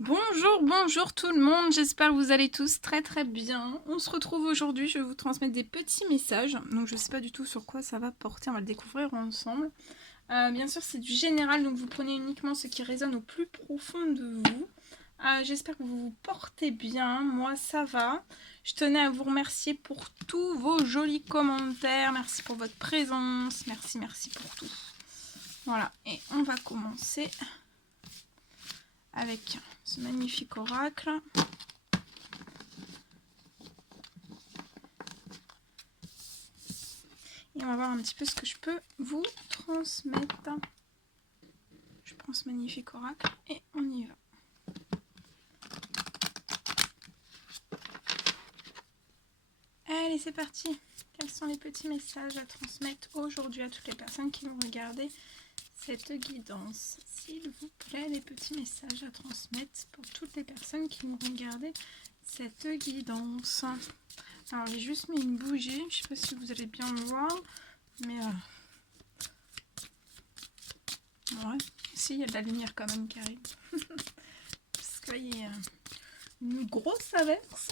Bonjour, bonjour tout le monde, j'espère que vous allez tous très bien. On se retrouve aujourd'hui, je vais vous transmettre des petits messages, donc je ne sais pas du tout sur quoi ça va porter, on va le découvrir ensemble. Bien sûr c'est du général, donc vous prenez uniquement ce qui résonne au plus profond de vous. J'espère que vous vous portez bien, moi ça va. Je tenais à vous remercier pour tous vos jolis commentaires, merci pour votre présence, merci pour tout. Voilà, et on va commencer avec ce magnifique oracle. Et on va voir un petit peu ce que je peux vous transmettre. Je prends ce magnifique oracle et on y va. Allez, c'est parti. Quels sont les petits messages à transmettre aujourd'hui à toutes les personnes qui vont regarder cette guidance? S'il vous plaît, les petits messages à transmettre pour toutes les personnes qui vont regarder cette guidance. Alors, j'ai juste mis une bougie. Je ne sais pas si vous allez bien me voir, mais ouais, si, il y a de la lumière quand même qui arrive. Parce que là, il y a une grosse averse.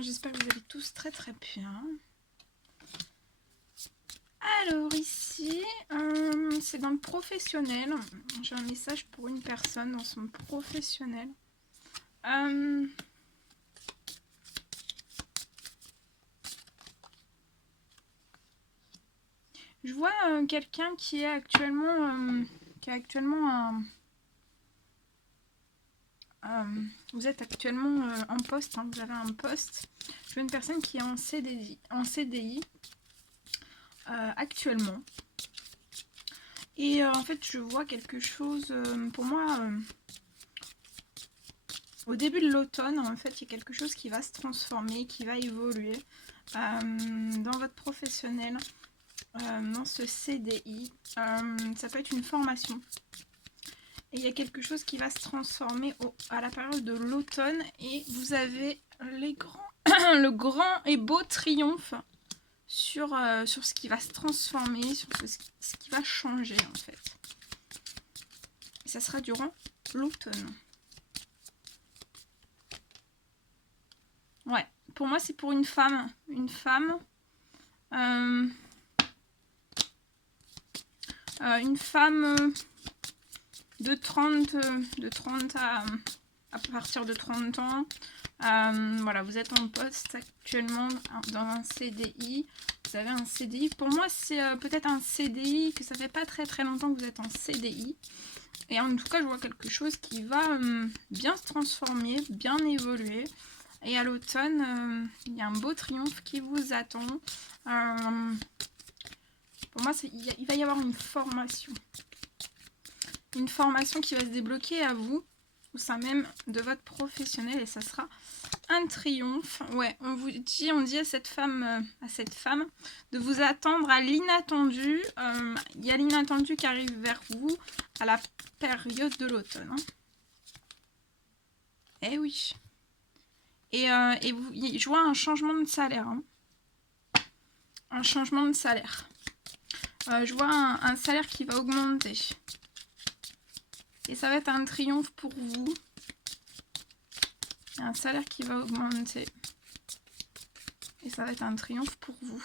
J'espère que vous allez tous très bien. Alors ici, c'est dans le professionnel. J'ai un message pour une personne dans son professionnel. Je vois quelqu'un qui est actuellement, vous êtes actuellement en poste, hein, vous avez un poste. Je vois une personne qui est en CDI actuellement. Et en fait, je vois quelque chose, pour moi, au début de l'automne, en fait, il y a quelque chose qui va se transformer, qui va évoluer dans votre professionnel, dans ce CDI. Ça peut être une formation. Et il y a quelque chose qui va se transformer à la période de l'automne. Et vous avez le grand et beau triomphe sur ce qui va se transformer, sur ce qui va changer en fait. Et ça sera durant l'automne. Ouais, pour moi c'est pour une femme. Une femme de 30 à partir de 30 ans. Voilà, vous êtes en poste actuellement dans un CDI. Vous avez un CDI. Pour moi, c'est peut-être un CDI que ça fait pas très longtemps que vous êtes en CDI. Et en tout cas, je vois quelque chose qui va bien se transformer, bien évoluer. Et à l'automne, il y a un beau triomphe qui vous attend. Pour moi, il va y avoir une formation. Une formation qui va se débloquer à vous, au sein même de votre professionnel. Et ça sera un triomphe. Ouais, on dit à cette femme de vous attendre à l'inattendu. Il y a l'inattendu qui arrive vers vous à la période de l'automne. Hein. Eh oui. Et je vois un changement de salaire. Hein. Un changement de salaire. Je vois un salaire qui va augmenter. Et ça va être un triomphe pour vous. Il y a un salaire qui va augmenter. Et ça va être un triomphe pour vous.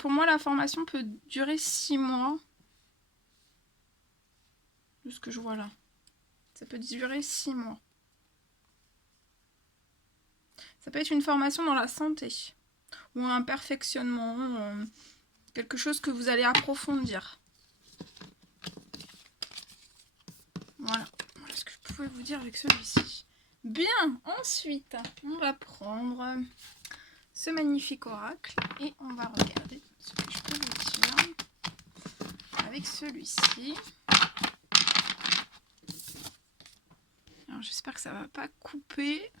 Pour moi, la formation peut durer 6 mois. De ce que je vois là. Ça peut durer 6 mois. Ça peut être une formation dans la santé. Ou un perfectionnement. Quelque chose que vous allez approfondir. Voilà. Voilà ce que je pouvais vous dire avec celui-ci. Bien, ensuite, on va prendre ce magnifique oracle et on va regarder ce que je peux vous dire avec celui-ci. Alors j'espère que ça va pas couper.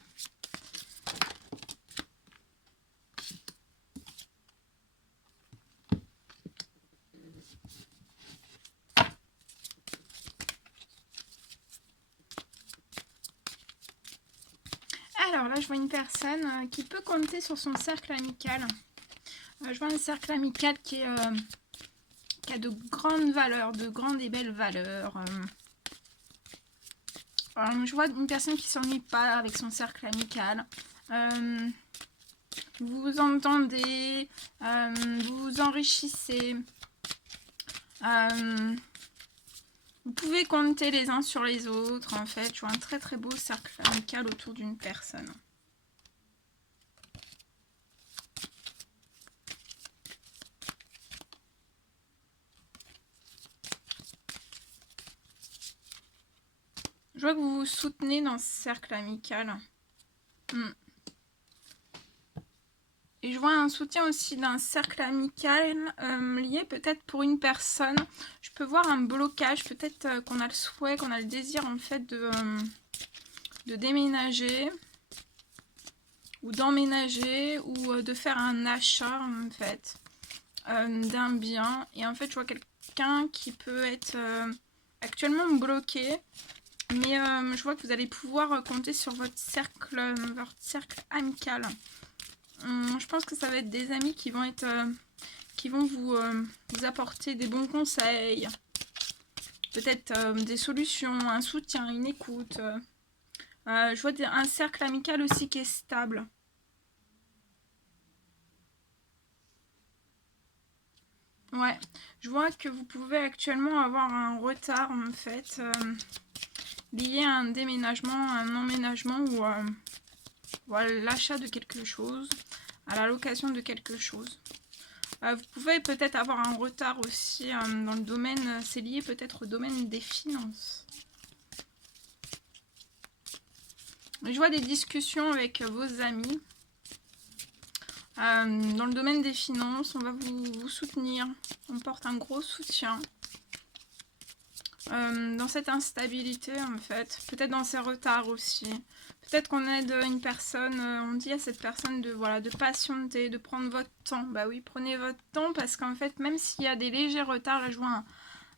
Alors là, je vois une personne qui peut compter sur son cercle amical. Je vois un cercle amical qui a de grandes valeurs, de grandes et belles valeurs. Je vois une personne qui s'ennuie pas avec son cercle amical. Vous vous entendez, vous vous enrichissez. Vous pouvez compter les uns sur les autres, en fait. Je vois un très très beau cercle amical autour d'une personne. Je vois que vous vous soutenez dans ce cercle amical. Et je vois un soutien aussi d'un cercle amical lié peut-être pour une personne. Je peux voir un blocage, peut-être qu'on a le souhait, qu'on a le désir en fait de déménager ou d'emménager ou de faire un achat en fait d'un bien. Et en fait je vois quelqu'un qui peut être actuellement bloqué. Mais je vois que vous allez pouvoir compter sur votre cercle amical. Je pense que ça va être des amis qui vont être, qui vont vous apporter des bons conseils, peut-être des solutions, un soutien, une écoute. Je vois un cercle amical aussi qui est stable. Ouais, je vois que vous pouvez actuellement avoir un retard en fait lié à un déménagement, un emménagement ou à l'achat de quelque chose, à la location de quelque chose. Vous pouvez peut-être avoir un retard aussi dans le domaine, c'est lié peut-être au domaine des finances. Je vois des discussions avec vos amis. Dans le domaine des finances, on va vous soutenir. On porte un gros soutien. Dans cette instabilité en fait, peut-être dans ces retards aussi. Peut-être qu'on aide une personne, on dit à cette personne de, voilà, de patienter, de prendre votre temps. Bah oui, prenez votre temps parce qu'en fait, même s'il y a des légers retards, là je vois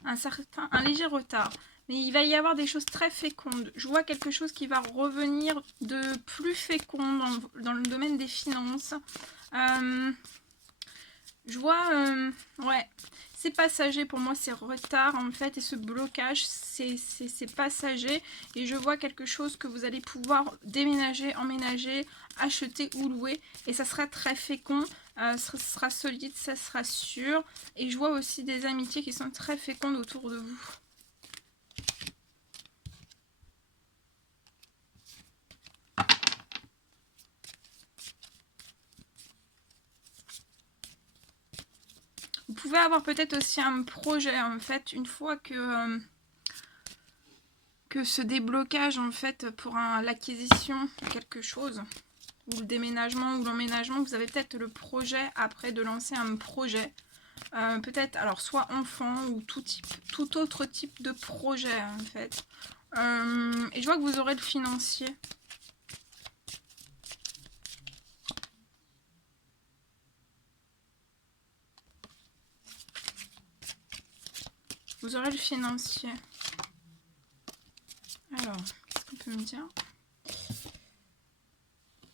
un léger retard, mais il va y avoir des choses très fécondes. Je vois quelque chose qui va revenir de plus fécond dans le domaine des finances. Je vois, ouais, c'est passager pour moi, c'est retard en fait, et ce blocage, c'est passager. Et je vois quelque chose que vous allez pouvoir déménager, emménager, acheter ou louer, et ça sera très fécond, ça sera solide, ça sera sûr. Et je vois aussi des amitiés qui sont très fécondes autour de vous. Vous pouvez avoir peut-être aussi un projet en fait, une fois que ce déblocage en fait pour l'acquisition de quelque chose, ou le déménagement ou l'emménagement, vous avez peut-être le projet après de lancer un projet. Peut-être alors soit enfant ou tout autre type de projet en fait. Et je vois que vous aurez le financier. Vous aurez le financier. Alors, qu'est-ce qu'on peut me dire?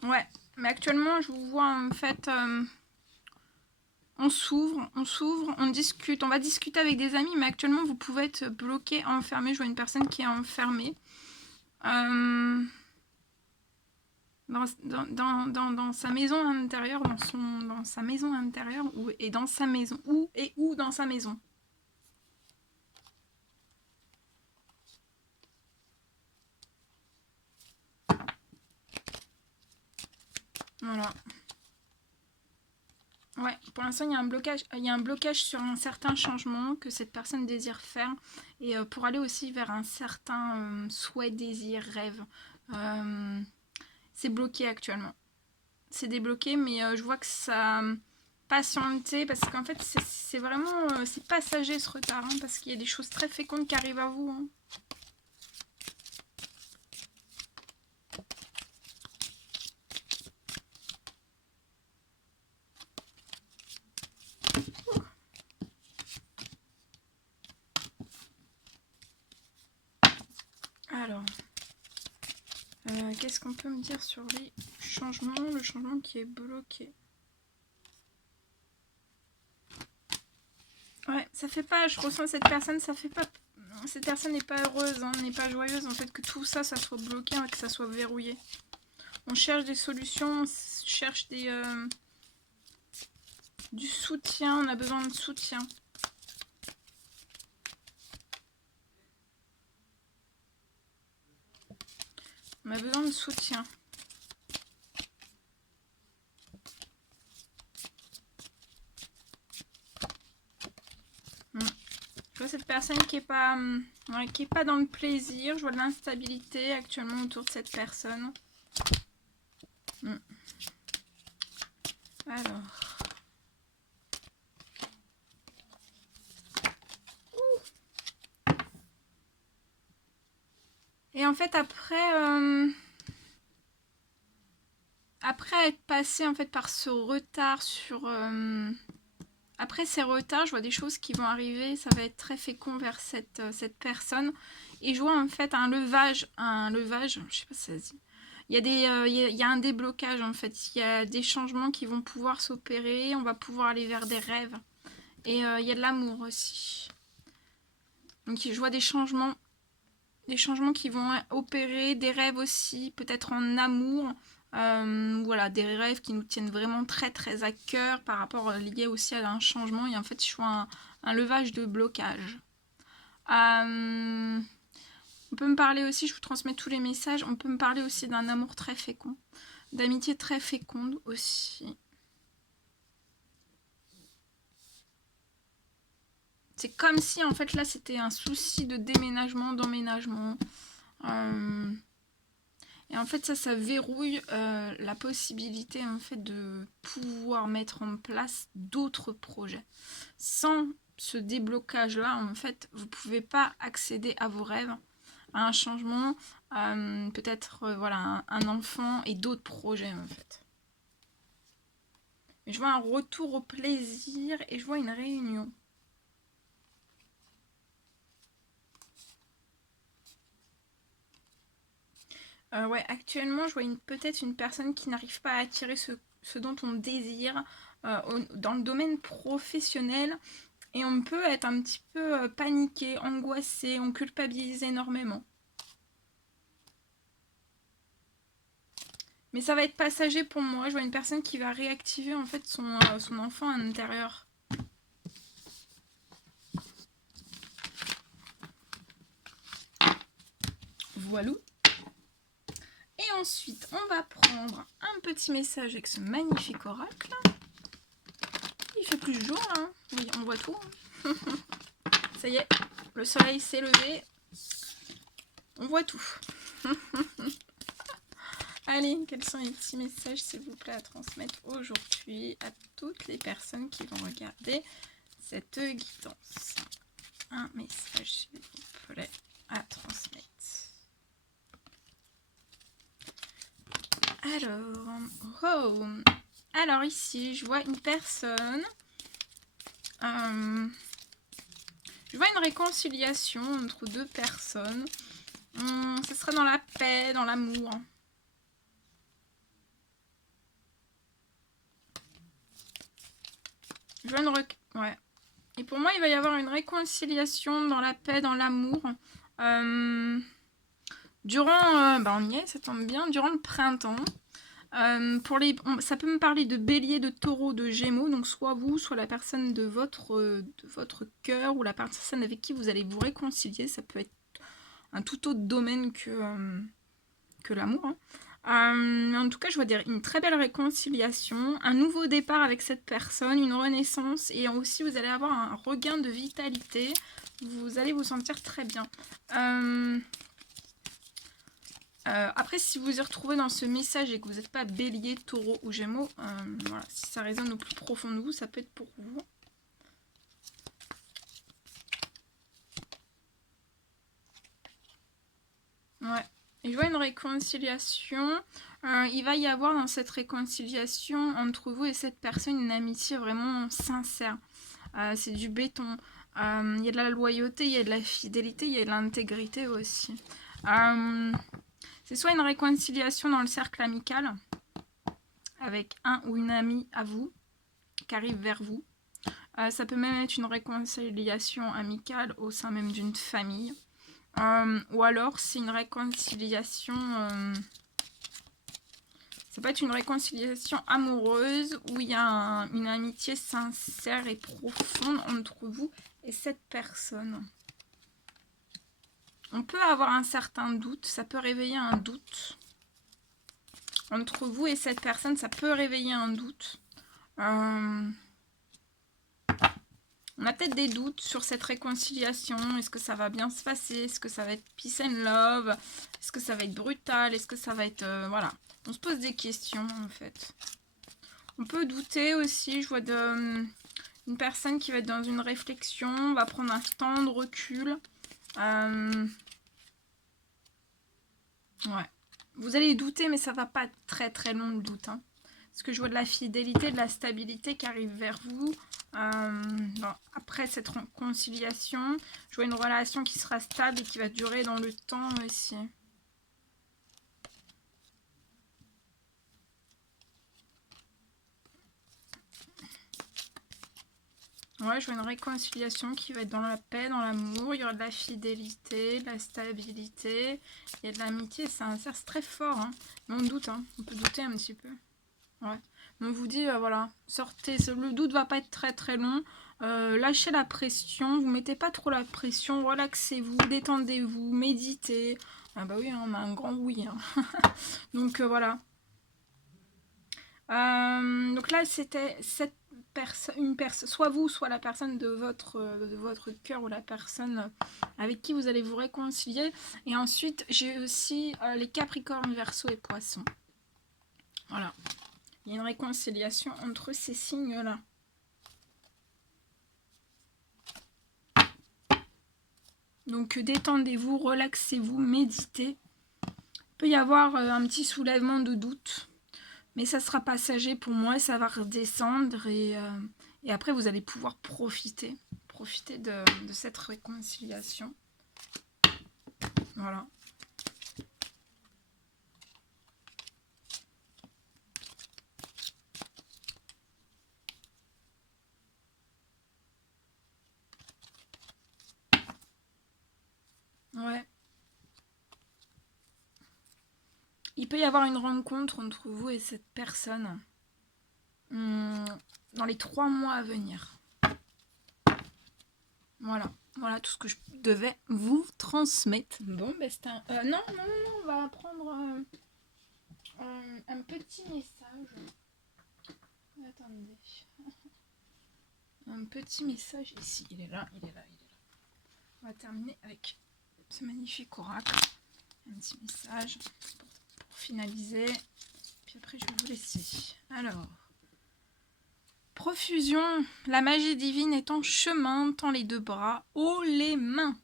Ouais, mais actuellement, je vous vois en fait... on s'ouvre, on discute, on va discuter avec des amis, mais actuellement, vous pouvez être bloqué, enfermé. Je vois une personne qui est enfermée. Dans sa maison intérieure, dans sa maison intérieure, et dans sa maison, où dans sa maison. Voilà. Ouais, pour l'instant, il y a un blocage sur un certain changement que cette personne désire faire, et pour aller aussi vers un certain souhait, désir, rêve. C'est bloqué actuellement. C'est débloqué, mais je vois que ça patienter, parce qu'en fait c'est vraiment c'est passager ce retard, hein, parce qu'il y a des choses très fécondes qui arrivent à vous, hein. Alors, qu'est-ce qu'on peut me dire sur les changements, le changement qui est bloqué? Ouais, ça fait pas, je ressens cette personne, ça fait pas... Cette personne n'est pas heureuse, hein, n'est pas joyeuse, en fait, que tout ça, ça soit bloqué, que ça soit verrouillé. On cherche des solutions, on cherche du soutien, on a besoin de soutien. On a besoin de soutien. Je vois cette personne qui est pas dans le plaisir. Je vois de l'instabilité actuellement autour de cette personne. Alors. Et en fait, après être passé en fait par ce retard sur... Après ces retards, je vois des choses qui vont arriver, ça va être très fécond vers cette personne. Et je vois en fait un levage, je sais pas si ça se dit. Il y a un déblocage en fait, il y a des changements qui vont pouvoir s'opérer, on va pouvoir aller vers des rêves. Et il y a de l'amour aussi. Donc je vois des changements qui vont opérer, des rêves aussi, peut-être en amour. Voilà, des rêves qui nous tiennent vraiment très très à cœur par rapport lié aussi à un changement. Et en fait, je vois un levage de blocage. On peut me parler aussi, je vous transmets tous les messages, on peut me parler aussi d'un amour très fécond, d'amitié très féconde aussi. C'est comme si en fait là c'était un souci de déménagement, d'emménagement. Et en fait ça verrouille la possibilité en fait de pouvoir mettre en place d'autres projets. Sans ce déblocage là en fait vous pouvez pas accéder à vos rêves, à un changement, peut-être voilà un enfant et d'autres projets en fait. Je vois un retour au plaisir et je vois une réunion. Ouais, actuellement, je vois peut-être une personne qui n'arrive pas à attirer ce dont on désire dans le domaine professionnel. Et on peut être un petit peu paniqué, angoissé, on culpabilise énormément. Mais ça va être passager pour moi. Je vois une personne qui va réactiver en fait son enfant à l'intérieur. Voilà. Et ensuite, on va prendre un petit message avec ce magnifique oracle. Il fait plus jour là. Oui, on voit tout. Ça y est, le soleil s'est levé. On voit tout. Allez, quels sont les petits messages, s'il vous plaît, à transmettre aujourd'hui à toutes les personnes qui vont regarder cette guidance. Un message, s'il vous plaît, à transmettre. Alors ici, je vois une personne. Je vois une réconciliation entre deux personnes. Ce sera dans la paix, dans l'amour. Je vois ouais. Et pour moi, il va y avoir une réconciliation dans la paix, dans l'amour. Durant, on y est, ça tombe bien, durant le printemps. Ça peut me parler de bélier, de taureau, de gémeaux, donc soit vous, soit la personne de votre cœur ou la personne avec qui vous allez vous réconcilier. Ça peut être un tout autre domaine que l'amour. En tout cas, je vois une très belle réconciliation, un nouveau départ avec cette personne, une renaissance, et aussi vous allez avoir un regain de vitalité. Vous allez vous sentir très bien. Après, si vous y retrouvez dans ce message et que vous n'êtes pas bélier, taureau ou gémeaux, voilà, si ça résonne au plus profond de vous, ça peut être pour vous. Ouais. Et je vois une réconciliation. Il va y avoir dans cette réconciliation entre vous et cette personne une amitié vraiment sincère. C'est du béton. Il y a de la loyauté, il y a de la fidélité, il y a de l'intégrité aussi. C'est soit une réconciliation dans le cercle amical avec un ou une amie à vous qui arrive vers vous. Ça peut même être une réconciliation amicale au sein même d'une famille. Ou alors c'est une réconciliation... ça peut être une réconciliation amoureuse où il y a une amitié sincère et profonde entre vous et cette personne. On peut avoir un certain doute, ça peut réveiller un doute. Entre vous et cette personne, ça peut réveiller un doute. On a peut-être des doutes sur cette réconciliation. Est-ce que ça va bien se passer? Est-ce que ça va être peace and love? Est-ce que ça va être brutal? Est-ce que ça va être... voilà. On se pose des questions, en fait. On peut douter aussi. Je vois une personne qui va être dans une réflexion, va prendre un temps de recul. Ouais. Vous allez douter, mais ça va pas être très très long le doute. Hein. Parce que je vois de la fidélité, de la stabilité qui arrive vers vous. Après cette réconciliation, je vois une relation qui sera stable et qui va durer dans le temps aussi. Ouais, je vois une réconciliation qui va être dans la paix, dans l'amour. Il y aura de la fidélité, de la stabilité. Il y a de l'amitié, c'est très fort. Hein. Mais on doute, hein. On peut douter un petit peu. Ouais. On vous dit, voilà, sortez. Le doute va pas être très très long. Lâchez la pression. Vous mettez pas trop la pression. Relaxez-vous, détendez-vous, méditez. Ah bah oui, on a un grand oui. Hein. Donc voilà. Donc là, c'était cette soit vous, soit la personne de votre cœur ou la personne avec qui vous allez vous réconcilier. Et ensuite, j'ai aussi les Capricornes, Verseau et Poissons. Voilà. Il y a une réconciliation entre ces signes-là. Donc détendez-vous, relaxez-vous, méditez. Il peut y avoir un petit soulèvement de doute. Mais ça sera passager pour moi, ça va redescendre et après vous allez pouvoir profiter de cette réconciliation. Voilà. Ouais. Il peut y avoir une rencontre entre vous et cette personne dans les 3 mois à venir. Voilà. Voilà tout ce que je devais vous transmettre. Bon, ben c'est un... non, on va prendre un petit message. Attendez. Un petit message ici. Il est là. On va terminer avec ce magnifique oracle. Un petit message pour finaliser. Puis après, je vais vous laisser. Alors... Profusion, la magie divine est en chemin, tends les 2 bras, haut les mains.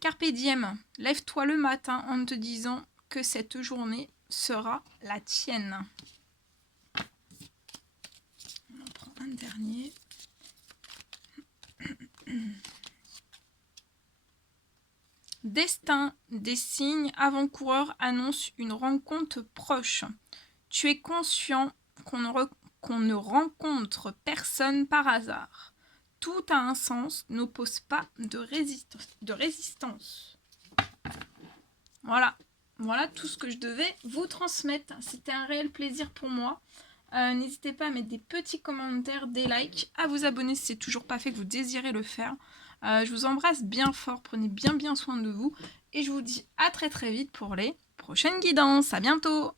Carpe diem, lève-toi le matin en te disant que cette journée sera la tienne. On en prend un dernier. Destin, des signes avant-coureurs annoncent une rencontre proche. Tu es conscient qu'on ne rencontre personne par hasard. Tout a un sens, n'oppose pas de résistance. Voilà. Voilà tout ce que je devais vous transmettre. C'était un réel plaisir pour moi. N'hésitez pas à mettre des petits commentaires, des likes, à vous abonner si c'est toujours pas fait, que vous désirez le faire. Je vous embrasse bien fort, prenez bien soin de vous. Et je vous dis à très vite pour les prochaines guidances. À bientôt!